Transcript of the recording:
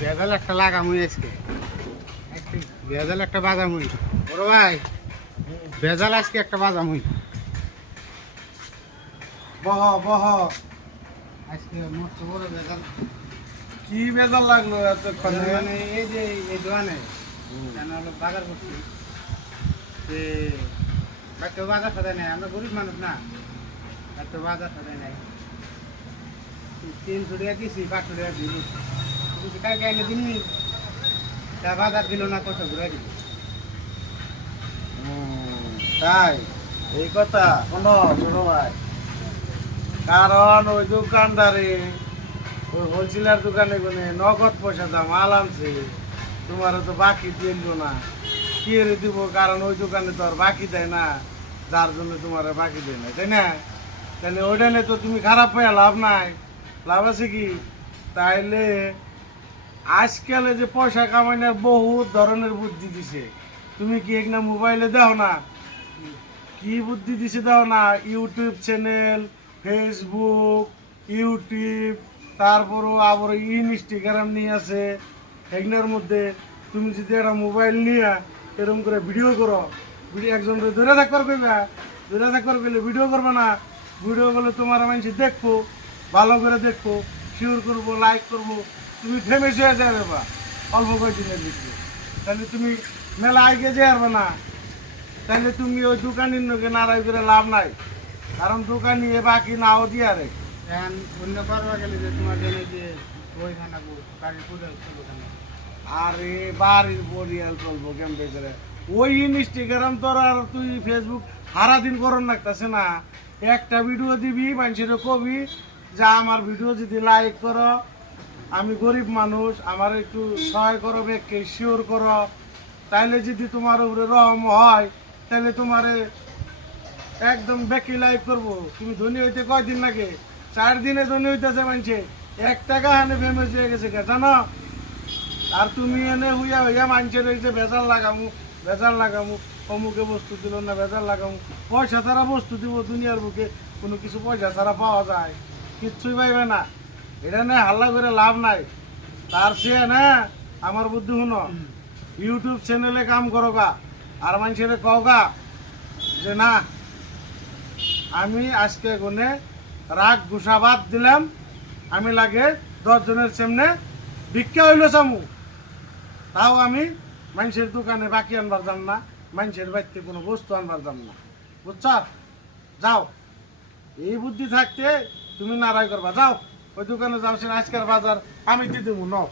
ভেজাল একটা লাগামুই আজকে ভেজাল একটা বাজামুই বড় ভাই ভেজাল আজকে একটা বাজামুই বহ বহ আজকে মস্ত বড় ভেজাল কি বেজার লাগলো এতক্ষণে? মানে এই যে এই দোকানে কেন হলো বাজার করছি যে বাড়িতে বাজার সাজায় নাই আমরা গরিব মানুষ না বাড়িতে বাজার সাজায় নাই 300 টাকা দিছি 500 টাকা দিল কালকে এনে দিননি তা বাজার দিল না কত ঘুরে দিল তাই এই কথা শোনো ছোট ভাই, কারণ ওই দোকানদারে ওই হোলসেলার দোকানে কোনে নগদ পয়সা দাম মাল আনছে, তোমার তো বাকি দিল না। কি এর দিব? কারণ ওই দোকানে তো আর বাকি দেয় না, যার জন্য তোমার বাকি দেয় না, তাই না? তাহলে ওইটা নিয়ে তো তুমি খারাপ হয়ে লাভ নাই, লাভ আছে কি? তাইলে আজকালে যে পয়সা কামানোর বহুত ধরনের বুদ্ধি দিছে, তুমি কি একটা মোবাইলে দেখো না? কি বুদ্ধি দিছে দেখো না? ইউটিউব চ্যানেল, ফেসবুক, ইউটিউব, তারপরও আবার ইনস্টাগ্রাম নিয়ে আছে। এগুলোর মধ্যে তুমি যদি একটা মোবাইল নিয়ে এরকম করে ভিডিও করো, ভিডিও একজন ধরে থাকবার করবে, ধরে থাকবার গেলে ভিডিও করবে না, ভিডিও করলে তোমার মানুষ দেখবো, ভালো করে দেখবো, শেয়ার করবো, লাইক করবো, তুমি ফেমাস হয়ে যাবে বা অল্প কয়েকদিনের ভিতরে। তাহলে তুমি মেলা আগে যে পারবে না, তাহলে তুমি ওই দোকানের লোকে নারাই করে লাভ নাই, কারণ দোকানি এ বাকি নাও দিয়ে রে। এখন অন্য করবা গেলে যে তোমার জন্য যে বই খানাবো গাড়ির পুজো চলবো কেন আরে বাড়ির পরিয়াল চলবো কেমন করে? ওই ইনস্টাগ্রাম তোর আর তুই ফেসবুক সারাদিন করন লাগতেছে না, একটা ভিডিও দিবি মানুষের কবি যা আমার ভিডিও যদি লাইক করো, আমি গরিব মানুষ, আমার একটু সহায় করো, ব্যাগকে শিওর করো, তাইলে যদি তোমার উপরে রহম হয় তাহলে তোমার একদম ব্যাগকে লাইক করবো। তুমি ধনী হইতে কয়দিন লাগে? 4 দিনে ধনী হইতেছে মানুষে, 1 টাকা হানে ফেমাস হয়ে গেছে জানো? আর তুমি এনে হইয়া হইয়া মানুষের হয়েছে ভেজাল লাগামু, অমুকে বস্তু দিল না ভেজাল লাগামু। পয়সা ছাড়া বস্তু দিব দুনিয়ার বুকে কোনো কিছু পয়সা ছাড়া পাওয়া যায়? কিচ্ছুই পাইবে না। এটা না হাল্লা করে লাভ নাই। তার চেয়ে না আমার বুদ্ধি শুনো, ইউটিউব চ্যানেলে কাম করো গা, আর মানুষের কও গা যে না আমি আজকে গুনে রাগ গুসা বাদ দিলাম, আমি লাগে 10 জনের সামনে ভিক্ষা হইল চামু, তাও আমি মানুষের দোকানে বাকি আনবার যাম না, মানুষের বাড়িতে কোনো বস্তু আনবার যাম না, বুঝছ? যাও, এই বুদ্ধি থাকতে তুমি নারাই করবা, যাও ওই দোকানে যাও, সে আজকের বাজার আমি দিয়ে দেবো, নাও।